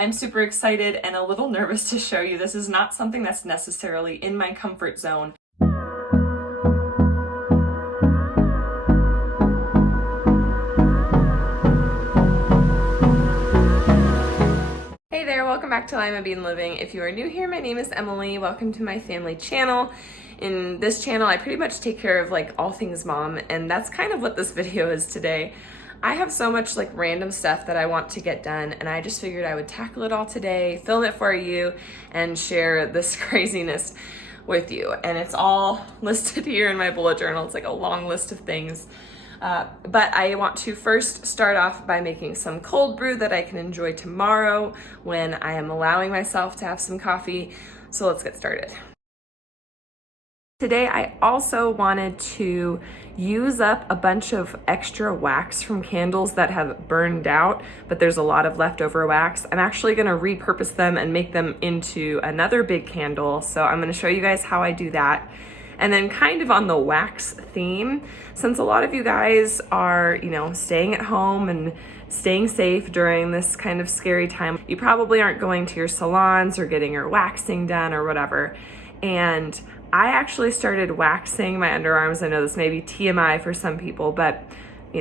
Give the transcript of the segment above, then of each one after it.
I'm super excited and a little nervous to show you. This is not something that's necessarily in my comfort zone. Hey there, welcome back to Limabean Living. If you are new here, my name is Emily. Welcome to my family channel. In this channel, I pretty much take care of like all things mom, and that's kind of what this video is today. I have so much like random stuff that I want to get done, and I just figured I would tackle it all today, film it for you, and share this craziness with you. And it's all listed here in my bullet journal. It's like a long list of things. But I want to first start off by making some cold brew that I can enjoy tomorrow when I am allowing myself to have some coffee. So let's get started. Today, I also wanted to use up a bunch of extra wax from candles that have burned out, but there's a lot of leftover wax. I'm actually gonna repurpose them and make them into another big candle. So I'm gonna show you guys how I do that. And then kind of on the wax theme, since a lot of you guys are, staying at home and staying safe during this kind of scary time, you probably aren't going to your salons or getting your waxing done or whatever. And I actually started waxing my underarms. I know this may be TMI for some people, but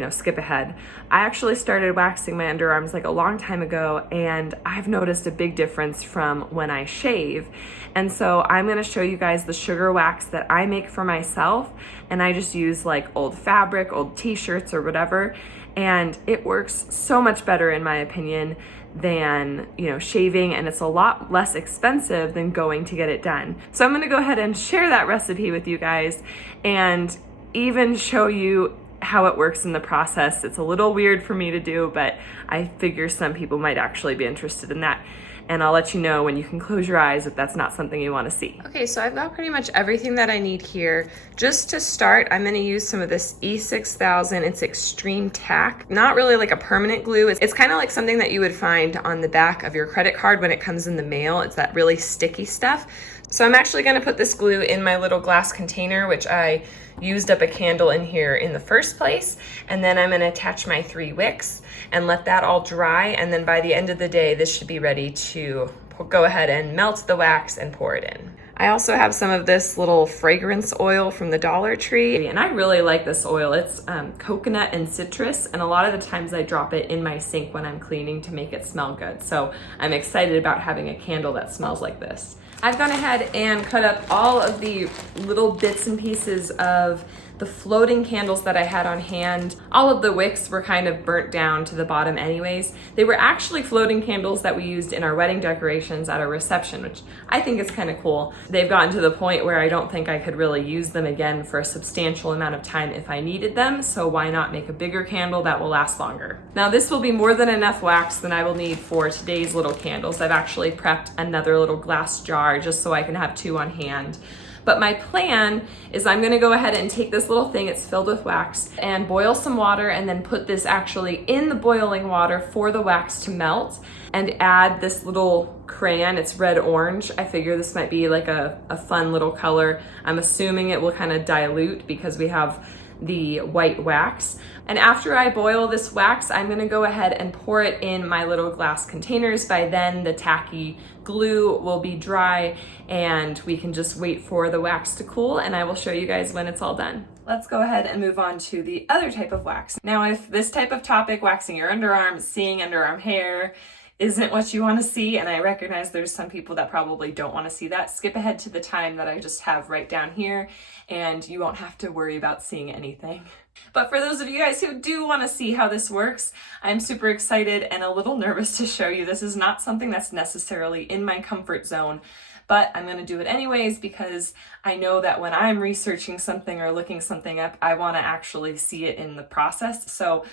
skip ahead. I actually started waxing my underarms like a long time ago, and I've noticed a big difference from when I shave. And so I'm gonna show you guys the sugar wax that I make for myself, and I just use like old fabric, old t-shirts or whatever, and it works so much better in my opinion than shaving, and it's a lot less expensive than going to get it done. So I'm gonna go ahead and share that recipe with you guys and even show you how it works in the process. It's a little weird for me to do, but I figure some people might actually be interested in that. And I'll let you know when you can close your eyes if that's not something you want to see. Okay, so I've got pretty much everything that I need here. Just to start, I'm going to use some of this E6000. It's Extreme Tack. Not really like a permanent glue. It's kind of like something that you would find on the back of your credit card when it comes in the mail. It's that really sticky stuff. So I'm actually going to put this glue in my little glass container, which I used up a candle in here in the first place. And then I'm going to attach my 3 wicks and let that all dry. And then by the end of the day, this should be ready to go ahead and melt the wax and pour it in. I also have some of this little fragrance oil from the Dollar Tree, and I really like this oil. It's coconut and citrus, and a lot of the times I drop it in my sink when I'm cleaning to make it smell good. So I'm excited about having a candle that smells like this. I've gone ahead and cut up all of the little bits and pieces of the floating candles that I had on hand. All of the wicks were kind of burnt down to the bottom anyways. They were actually floating candles that we used in our wedding decorations at our reception, which I think is kind of cool. They've gotten to the point where I don't think I could really use them again for a substantial amount of time if I needed them, so why not make a bigger candle that will last longer? Now this will be more than enough wax than I will need for today's little candles. I've actually prepped another little glass jar just so I can have 2 on hand. But my plan is I'm gonna go ahead and take this little thing, it's filled with wax, and boil some water and then put this actually in the boiling water for the wax to melt, and add this little crayon. It's red-orange. I figure this might be like a fun little color. I'm assuming it will kind of dilute because we have the white wax. And after I boil this wax, I'm gonna go ahead and pour it in my little glass containers. By then, the tacky glue will be dry and we can just wait for the wax to cool, and I will show you guys when it's all done. Let's go ahead and move on to the other type of wax. Now, if this type of topic, waxing your underarms, seeing underarm hair, isn't what you want to see, and I recognize there's some people that probably don't want to see that, skip ahead to the time that I just have right down here, and you won't have to worry about seeing anything. But for those of you guys who do want to see how this works, I'm super excited and a little nervous to show you. This is not something that's necessarily in my comfort zone, but I'm going to do it anyways because I know that when I'm researching something or looking something up, I want to actually see it in the process. So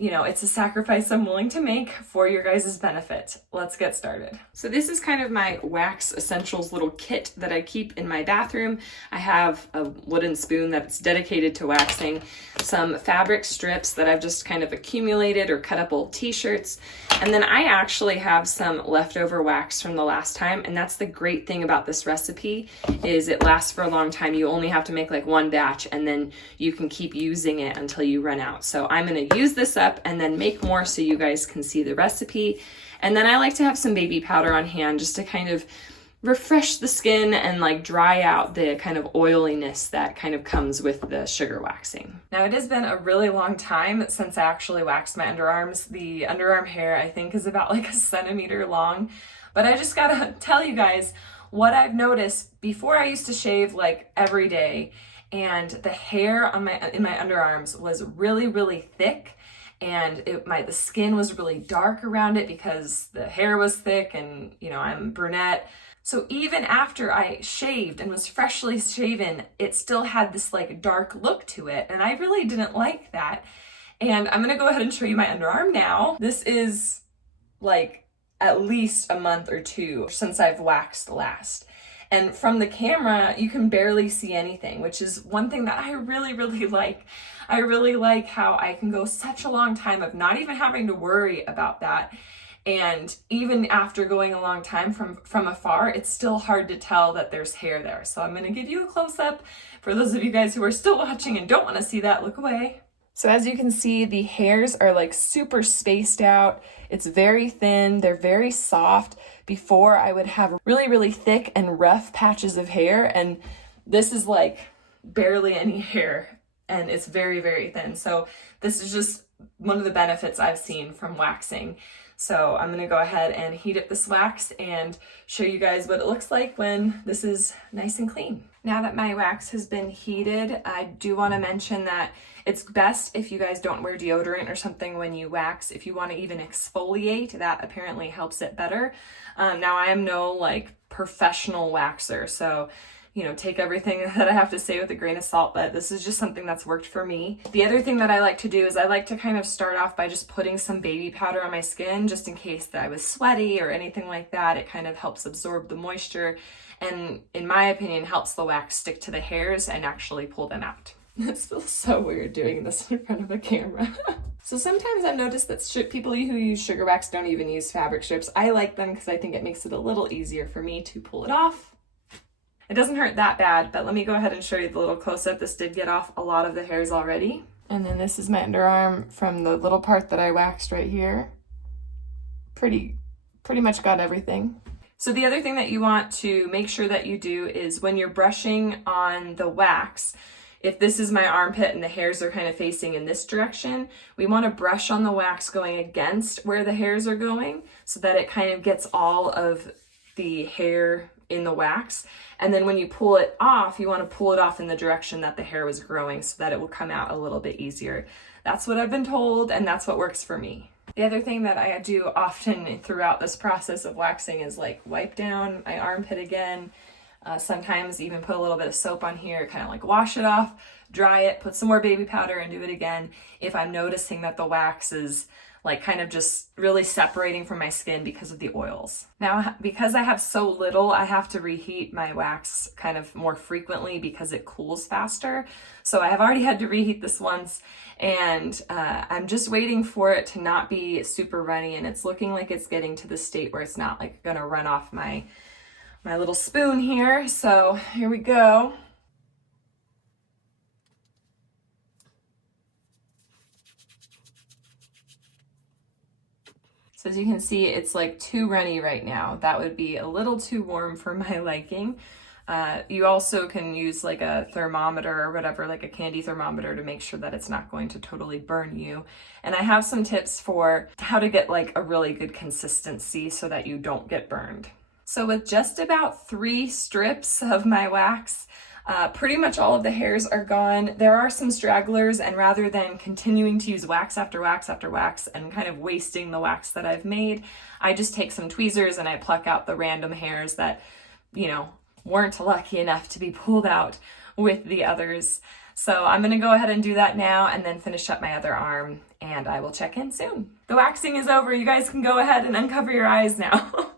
it's a sacrifice I'm willing to make for your guys' benefit. Let's get started. So this is kind of my wax essentials little kit that I keep in my bathroom. I have a wooden spoon that's dedicated to waxing, some fabric strips that I've just kind of accumulated or cut up old t-shirts, and then I actually have some leftover wax from the last time, and that's the great thing about this recipe is it lasts for a long time. You only have to make like 1 batch and then you can keep using it until you run out. So I'm gonna use this up and then make more so you guys can see the recipe. And then I like to have some baby powder on hand just to kind of refresh the skin and like dry out the kind of oiliness that kind of comes with the sugar waxing. Now it has been a really long time since I actually waxed my underarms. The underarm hair I think is about like a centimeter long, but I just gotta tell you guys what I've noticed. Before I used to shave like every day, and the hair on in my underarms was really thick, and the skin was really dark around it because the hair was thick, and you know, I'm brunette. So even after I shaved and was freshly shaven, it still had this like dark look to it, and I really didn't like that. And I'm gonna go ahead and show you my underarm now. This is like at least a month or two since I've waxed last. And from the camera, you can barely see anything, which is one thing that I really like. I really like how I can go such a long time of not even having to worry about that. And even after going a long time from afar, it's still hard to tell that there's hair there. So I'm gonna give you a close-up. For those of you guys who are still watching and don't wanna see that, look away. So as you can see, the hairs are like super spaced out. It's very thin, they're very soft. Before I would have really thick and rough patches of hair, and this is like barely any hair, and it's very thin. So this is just one of the benefits I've seen from waxing. So I'm gonna go ahead and heat up this wax and show you guys what it looks like when this is nice and clean. Now that my wax has been heated, I do wanna mention that it's best if you guys don't wear deodorant or something when you wax. If you wanna even exfoliate, that apparently helps it better. Now I am no like professional waxer, so you know, take everything that I have to say with a grain of salt, but this is just something that's worked for me. The other thing that I like to do is I like to kind of start off by just putting some baby powder on my skin, just in case that I was sweaty or anything like that. It kind of helps absorb the moisture, and in my opinion, helps the wax stick to the hairs and actually pull them out. It feels so weird doing this in front of a camera. So sometimes I've noticed that people who use sugar wax don't even use fabric strips. I like them because I think it makes it a little easier for me to pull it off. It doesn't hurt that bad, but let me go ahead and show you the little close-up. This did get off a lot of the hairs already. And then this is my underarm from the little part that I waxed right here. Pretty much got everything. So the other thing that you want to make sure that you do is when you're brushing on the wax, if this is my armpit and the hairs are kind of facing in this direction, we want to brush on the wax going against where the hairs are going so that it kind of gets all of the hair in the wax. And then when you pull it off, you want to pull it off in the direction that the hair was growing so that it will come out a little bit easier. That's what I've been told, and that's what works for me. The other thing that I do often throughout this process of waxing is like wipe down my armpit again. Sometimes even put a little bit of soap on here, kind of like wash it off, dry it, put some more baby powder and do it again if I'm noticing that the wax is like kind of just really separating from my skin because of the oils. Now, because I have so little, I have to reheat my wax kind of more frequently because it cools faster. So I have already had to reheat this once, and I'm just waiting for it to not be super runny, and it's looking like it's getting to the state where it's not like gonna run off my little spoon here. So here we go. So as you can see, it's like too runny right now. That would be a little too warm for my liking. You also can use like a thermometer or whatever, like a candy thermometer, to make sure that it's not going to totally burn you. And I have some tips for how to get like a really good consistency so that you don't get burned. So with just about 3 strips of my wax, pretty much all of the hairs are gone. There are some stragglers, and rather than continuing to use wax after wax after wax and kind of wasting the wax that I've made, I just take some tweezers and I pluck out the random hairs that, you know, weren't lucky enough to be pulled out with the others. So I'm gonna go ahead and do that now and then finish up my other arm, and I will check in soon. The waxing is over. You guys can go ahead and uncover your eyes now.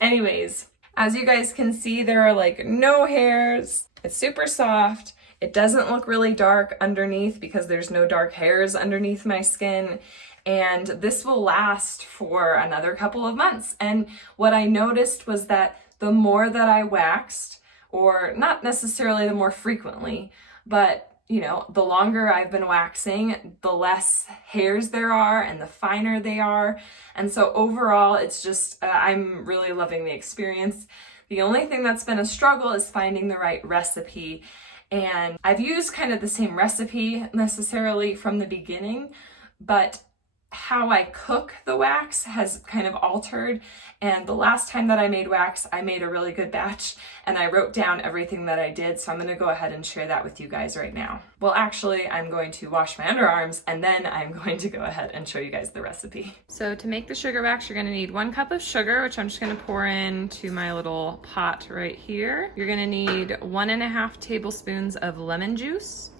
Anyways, as you guys can see, there are like no hairs. It's super soft. It doesn't look really dark underneath because there's no dark hairs underneath my skin. And this will last for another couple of months. And what I noticed was that the more that I waxed, or not necessarily the more frequently, but you know, the longer I've been waxing, the less hairs there are and the finer they are. And so overall, it's just, I'm really loving the experience. The only thing that's been a struggle is finding the right recipe. And I've used kind of the same recipe necessarily from the beginning, but how I cook the wax has kind of altered. And the last time that I made wax, I made a really good batch and I wrote down everything that I did. So I'm going to go ahead and share that with you guys right now. Well, actually, I'm going to wash my underarms and then I'm going to go ahead and show you guys the recipe. So to make the sugar wax, you're going to need 1 cup of sugar, which I'm just going to pour into my little pot right here. You're going to need 1.5 tablespoons of lemon juice,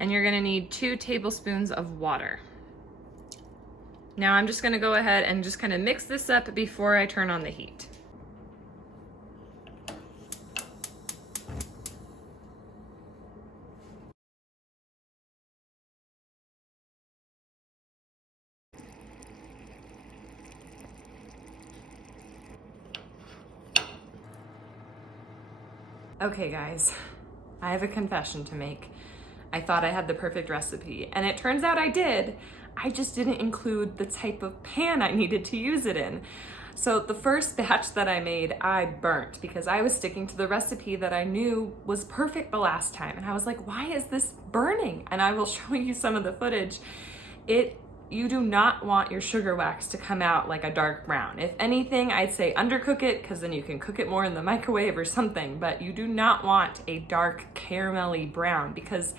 and you're going to need 2 tablespoons of water. Now I'm just gonna go ahead and just kind of mix this up before I turn on the heat. Okay guys, I have a confession to make. I thought I had the perfect recipe, and it turns out I did. I just didn't include the type of pan I needed to use it in. So the first batch that I made, I burnt because I was sticking to the recipe that I knew was perfect the last time. And I was like, why is this burning? And I will show you some of the footage. You do not want your sugar wax to come out like a dark brown. If anything, I'd say undercook it because then you can cook it more in the microwave or something, but you do not want a dark caramelly brown because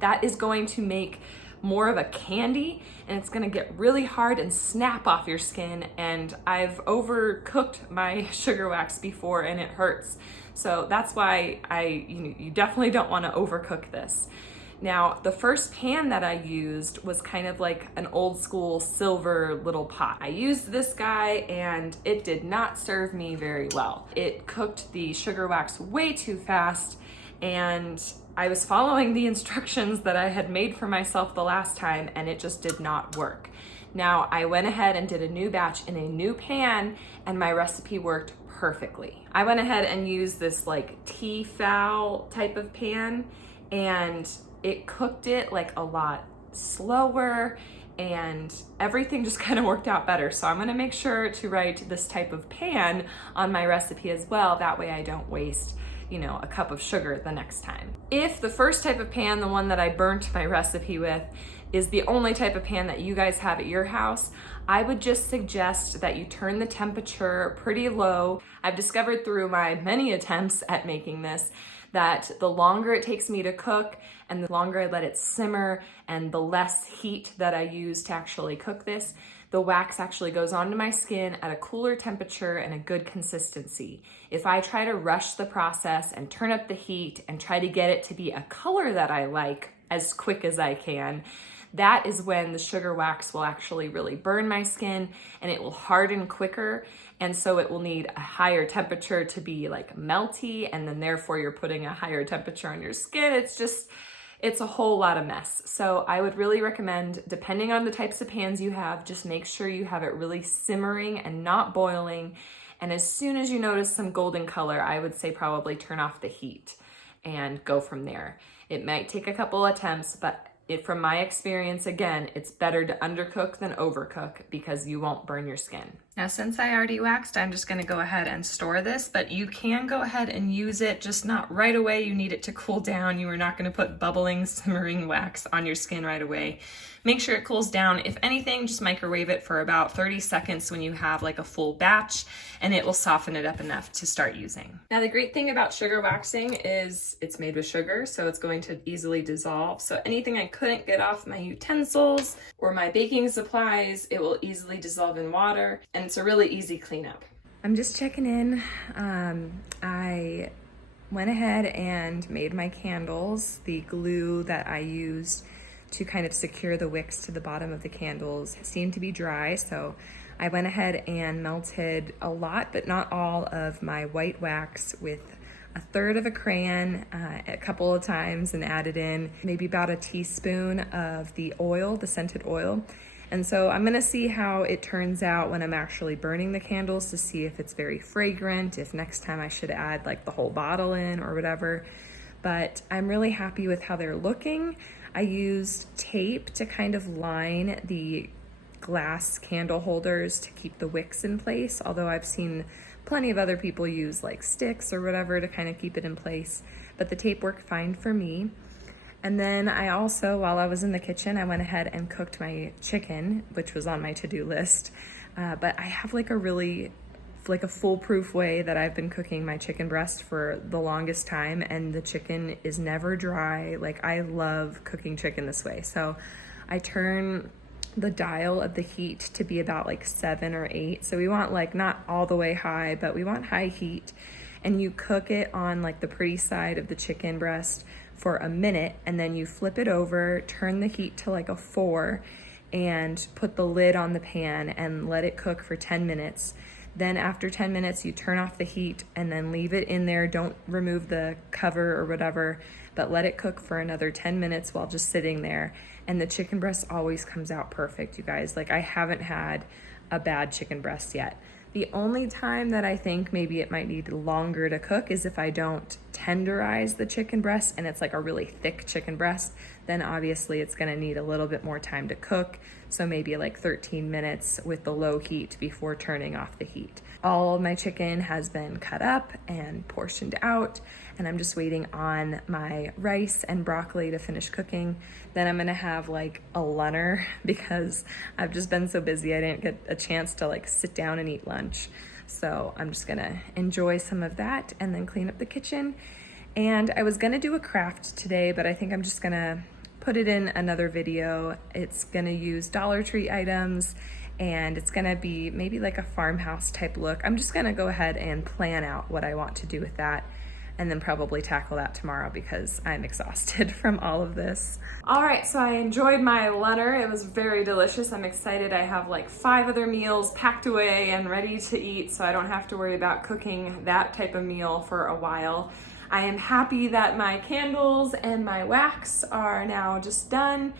that is going to make more of a candy and it's gonna get really hard and snap off your skin. And I've overcooked my sugar wax before and it hurts. So that's why you definitely don't wanna overcook this. Now, the first pan that I used was kind of like an old school silver little pot. I used this guy and it did not serve me very well. It cooked the sugar wax way too fast, and I was following the instructions that I had made for myself the last time and it just did not work. Now, I went ahead and did a new batch in a new pan and my recipe worked perfectly. I went ahead and used this like Tefal type of pan, and it cooked it like a lot slower and everything just kind of worked out better. So I'm gonna make sure to write this type of pan on my recipe as well. That way I don't waste, you know, a cup of sugar the next time. If the first type of pan, the one that I burnt my recipe with, is the only type of pan that you guys have at your house, I would just suggest that you turn the temperature pretty low. I've discovered through my many attempts at making this that the longer it takes me to cook and the longer I let it simmer and the less heat that I use to actually cook this, the wax actually goes onto my skin at a cooler temperature and a good consistency. If I try to rush the process and turn up the heat and try to get it to be a color that I like as quick as I can, that is when the sugar wax will actually really burn my skin and it will harden quicker. And so it will need a higher temperature to be like melty, and then therefore you're putting a higher temperature on your skin. It's a whole lot of mess. So I would really recommend, depending on the types of pans you have, just make sure you have it really simmering and not boiling. And as soon as you notice some golden color, I would say probably turn off the heat and go from there. It might take a couple attempts, but from my experience, again, it's better to undercook than overcook because you won't burn your skin. Now, since I already waxed, I'm just gonna go ahead and store this, but you can go ahead and use it, just not right away. You need it to cool down. You are not gonna put bubbling, simmering wax on your skin right away. Make sure it cools down. If anything, just microwave it for about 30 seconds when you have like a full batch, and it will soften it up enough to start using. Now, the great thing about sugar waxing is it's made with sugar, so it's going to easily dissolve. So anything I couldn't get off my utensils or my baking supplies, it will easily dissolve in water, and it's a really easy cleanup. I'm just checking in. I went ahead and made my candles. The glue that I used to kind of secure the wicks to the bottom of the candles seemed to be dry, so I went ahead and melted a lot, but not all, of my white wax with 1/3 of a crayon a couple of times, and added in maybe about a teaspoon of the oil, the scented oil. And so I'm gonna see how it turns out when I'm actually burning the candles to see if it's very fragrant, if next time I should add like the whole bottle in or whatever. but I'm really happy with how they're looking. I used tape to kind of line the glass candle holders to keep the wicks in place, although I've seen plenty of other people use like sticks or whatever to kind of keep it in place, but the tape worked fine for me. And then I also, while I was in the kitchen, I went ahead and cooked my chicken, which was on my to-do list. But I have like a foolproof way that I've been cooking my chicken breast for the longest time, and the chicken is never dry. Like, I love cooking chicken this way. So I turn the dial of the heat to be about like 7 or 8. So we want like not all the way high, but we want high heat. And you cook it on like the pretty side of the chicken breast for a minute, and then you flip it over, turn the heat to like a 4, and put the lid on the pan and let it cook for 10 minutes. Then after 10 minutes, you turn off the heat and then leave it in there. Don't remove the cover or whatever, but let it cook for another 10 minutes while just sitting there. And the chicken breast always comes out perfect, you guys. Like, I haven't had a bad chicken breast yet. The only time that I think maybe it might need longer to cook is if I don't tenderize the chicken breast and it's like a really thick chicken breast, then obviously it's gonna need a little bit more time to cook. So maybe like 13 minutes with the low heat before turning off the heat. All of my chicken has been cut up and portioned out, and I'm just waiting on my rice and broccoli to finish cooking. Then I'm gonna have like a lunner because I've just been so busy I didn't get a chance to like sit down and eat lunch. So I'm just gonna enjoy some of that and then clean up the kitchen. And I was gonna do a craft today, but I think I'm just gonna put it in another video. It's gonna use Dollar Tree items, and it's gonna be maybe like a farmhouse type look. I'm just gonna go ahead and plan out what I want to do with that, and then probably tackle that tomorrow because I'm exhausted from all of this. All right, so I enjoyed my lunner. It was very delicious. I'm excited. I have like 5 other meals packed away and ready to eat, so I don't have to worry about cooking that type of meal for a while. I am happy that my candles and my wax are now just done.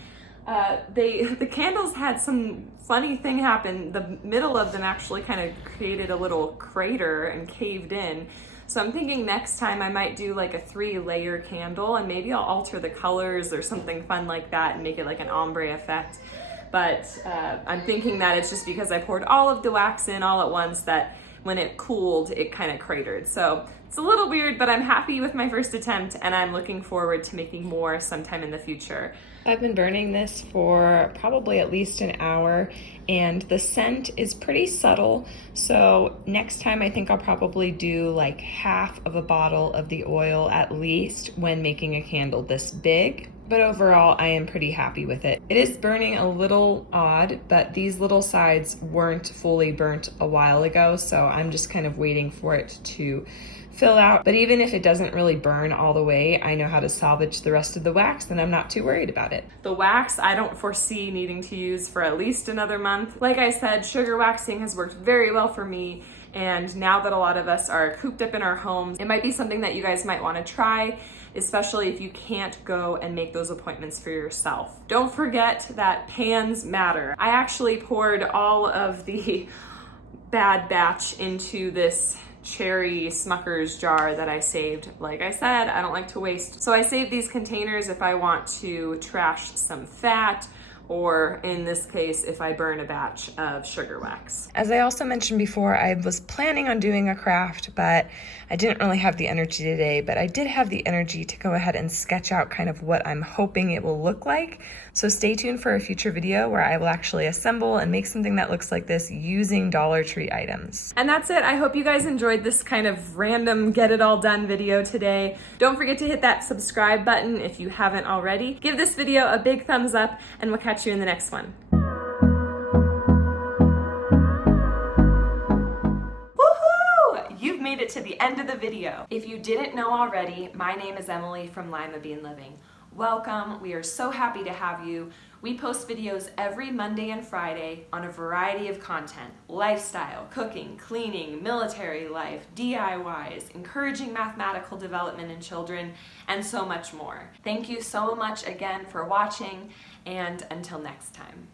The candles had some funny thing happen. The middle of them actually kind of created a little crater and caved in. So I'm thinking next time I might do like a 3-layer candle, and maybe I'll alter the colors or something fun like that and make it like an ombre effect. But I'm thinking that it's just because I poured all of the wax in all at once that when it cooled, it kind of cratered. So it's a little weird, but I'm happy with my first attempt, and I'm looking forward to making more sometime in the future. I've been burning this for probably at least an hour, and the scent is pretty subtle. So next time I think I'll probably do like half of a bottle of the oil at least when making a candle this big. But overall, I am pretty happy with it. It is burning a little odd, but these little sides weren't fully burnt a while ago, so I'm just kind of waiting for it to fill out. But even if it doesn't really burn all the way, I know how to salvage the rest of the wax, and I'm not too worried about it. The wax, I don't foresee needing to use for at least another month. Like I said, sugar waxing has worked very well for me, and now that a lot of us are cooped up in our homes, it might be something that you guys might want to try, especially if you can't go and make those appointments for yourself. Don't forget that pans matter. I actually poured all of the bad batch into this cherry Smucker's jar that I saved. Like I said, I don't like to waste. So I saved these containers if I want to trash some fat, or in this case, if I burn a batch of sugar wax. As I also mentioned before, I was planning on doing a craft, but I didn't really have the energy today, but I did have the energy to go ahead and sketch out kind of what I'm hoping it will look like. So stay tuned for a future video where I will actually assemble and make something that looks like this using Dollar Tree items. And that's it. I hope you guys enjoyed this kind of random get it all done video today. Don't forget to hit that subscribe button if you haven't already. Give this video a big thumbs up, and we'll catch you in the next one. Woohoo! You've made it to the end of the video. If you didn't know already, my name is Emily from Limabean Living. Welcome. We are so happy to have you. We post videos every Monday and Friday on a variety of content: lifestyle, cooking, cleaning, military life, DIYs, encouraging mathematical development in children, and so much more. Thank you so much again for watching, and until next time.